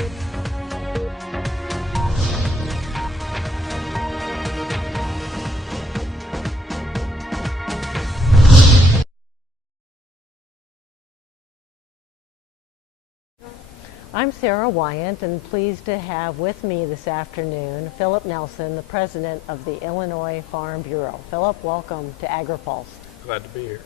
I'm Sara Wyant, and pleased to have with me this afternoon Phillip Nelson, the president of the Illinois Farm Bureau. Phillip, welcome to Agri-Pulse. Glad to be here.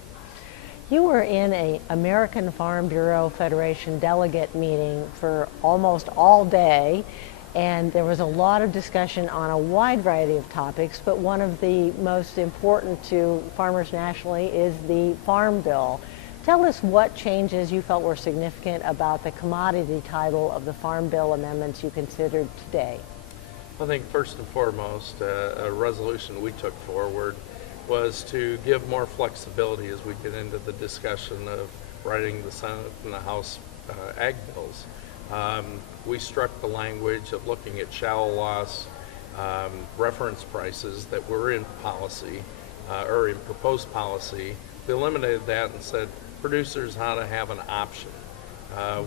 You were in an American Farm Bureau Federation delegate meeting for almost all day, and there was a lot of discussion on a wide variety of topics, but one of the most important to farmers nationally is the Farm Bill. Tell us what changes you felt were significant about the commodity title of the Farm Bill amendments you considered today. I think first and foremost, a resolution we took forward was to give more flexibility as we get into the discussion of writing the Senate and the House ag bills. We struck the language of looking at shallow loss reference prices that were in policy or in proposed policy. We eliminated that and said producers how to have an option.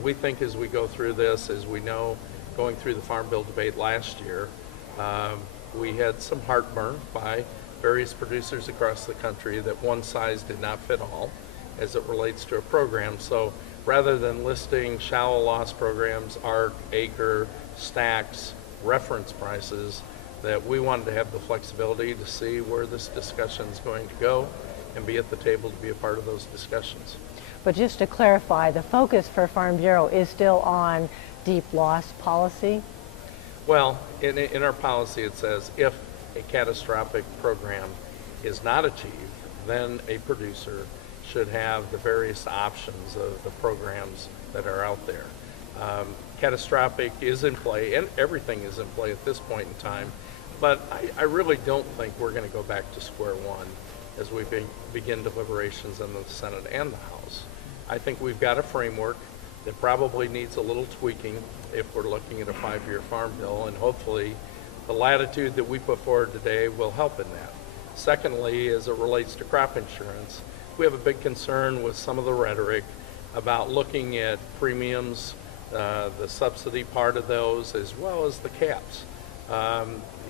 We think as we go through this, as we know, going through the Farm Bill debate last year, we had some heartburn by various producers across the country that one size did not fit all as it relates to a program. So rather than listing shallow loss programs, ARC, acre, stacks, reference prices, that we wanted to have the flexibility to see where this discussion is going to go and be at the table to be a part of those discussions. But just to clarify, the focus for Farm Bureau is still on deep loss policy? Well, in our policy it says if a catastrophic program is not achieved, then a producer should have the various options of the programs that are out there. Catastrophic is in play, and everything is in play at this point in time, but I really don't think we're going to go back to square one as we begin deliberations in the Senate and the House. I think we've got a framework that probably needs a little tweaking if we're looking at a 5-year farm bill, and hopefully the latitude that we put forward today will help in that. Secondly, as it relates to crop insurance, we have a big concern with some of the rhetoric about looking at premiums, the subsidy part of those, as well as the caps.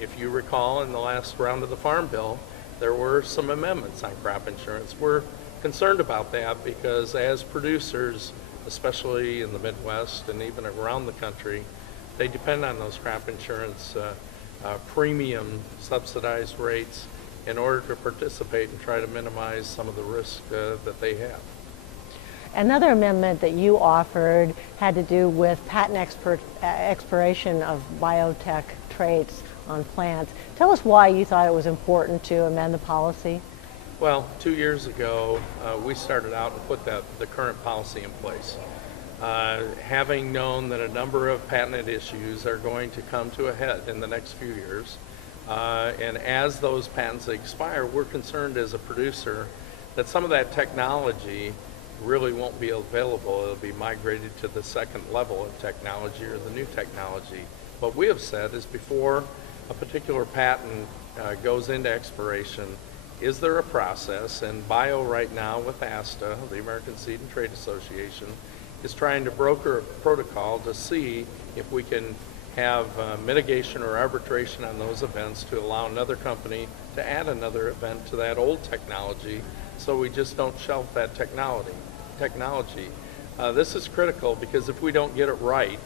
If you recall, in the last round of the Farm Bill, there were some amendments on crop insurance. We're concerned about that because as producers, especially in the Midwest and even around the country, they depend on those crop insurance premium subsidized rates in order to participate and try to minimize some of the risk that they have. Another amendment that you offered had to do with patent expiration of biotech traits on plants. Tell us why you thought it was important to amend the policy. Well, 2 years ago, we started out and put the current policy in place. Having known that a number of patented issues are going to come to a head in the next few years, and as those patents expire, we're concerned as a producer that some of that technology really won't be available. It'll be migrated to the second level of technology or the new technology. What we have said is before a particular patent goes into expiration, is there a process? And Bio right now with ASTA, the American Seed and Trade Association, is trying to broker a protocol to see if we can have mitigation or arbitration on those events to allow another company to add another event to that old technology so we just don't shelf that technology. This is critical because if we don't get it right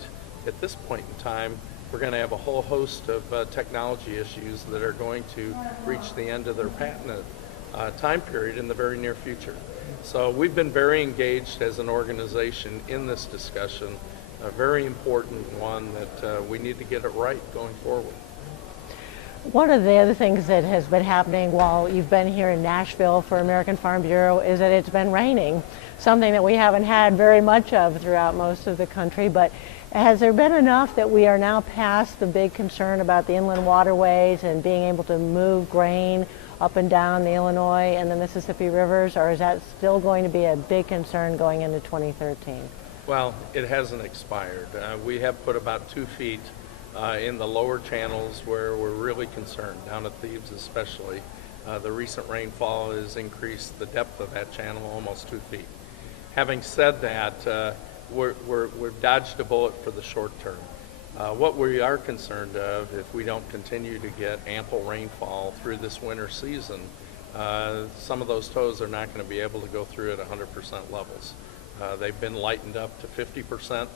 at this point in time, we're going to have a whole host of technology issues that are going to reach the end of their patent time period in the very near future. So we've been very engaged as an organization in this discussion, a very important one that we need to get it right going forward. One of the other things that has been happening while you've been here in Nashville for American Farm Bureau is that it's been raining, something that we haven't had very much of throughout most of the country. But has there been enough that we are now past the big concern about the inland waterways and being able to move grain up and down the Illinois and the Mississippi rivers, or is that still going to be a big concern going into 2013? Well, it hasn't expired. We have put about 2 feet in the lower channels where we're really concerned, down at Thebes especially. The recent rainfall has increased the depth of that channel almost 2 feet. Having said that, we've dodged a bullet for the short term. What we are concerned of, if we don't continue to get ample rainfall through this winter season, some of those tows are not going to be able to go through at 100% levels. They've been lightened up to 50%.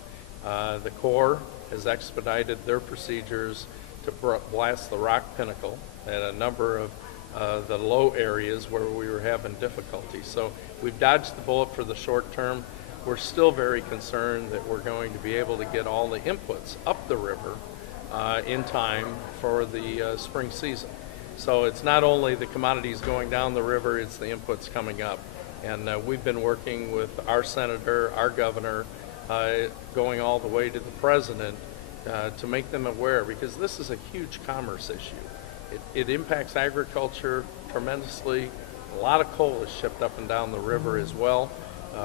The Corps has expedited their procedures to blast the rock pinnacle at a number of the low areas where we were having difficulty. So we've dodged the bullet for the short term. We're still very concerned that we're going to be able to get all the inputs up the river in time for the spring season. So it's not only the commodities going down the river, it's the inputs coming up. And we've been working with our senator, our governor, going all the way to the president to make them aware, because this is a huge commerce issue. It impacts agriculture tremendously. A lot of coal is shipped up and down the river as well,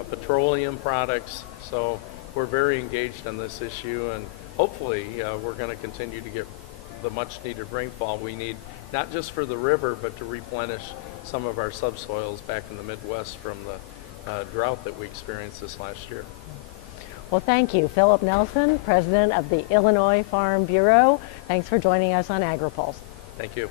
petroleum products. So we're very engaged on this issue, and hopefully we're going to continue to get the much needed rainfall we need, not just for the river, but to replenish some of our subsoils back in the Midwest from the drought that we experienced this last year. Well, thank you, Phillip Nelson, president of the Illinois Farm Bureau. Thanks for joining us on Agri-Pulse. Thank you.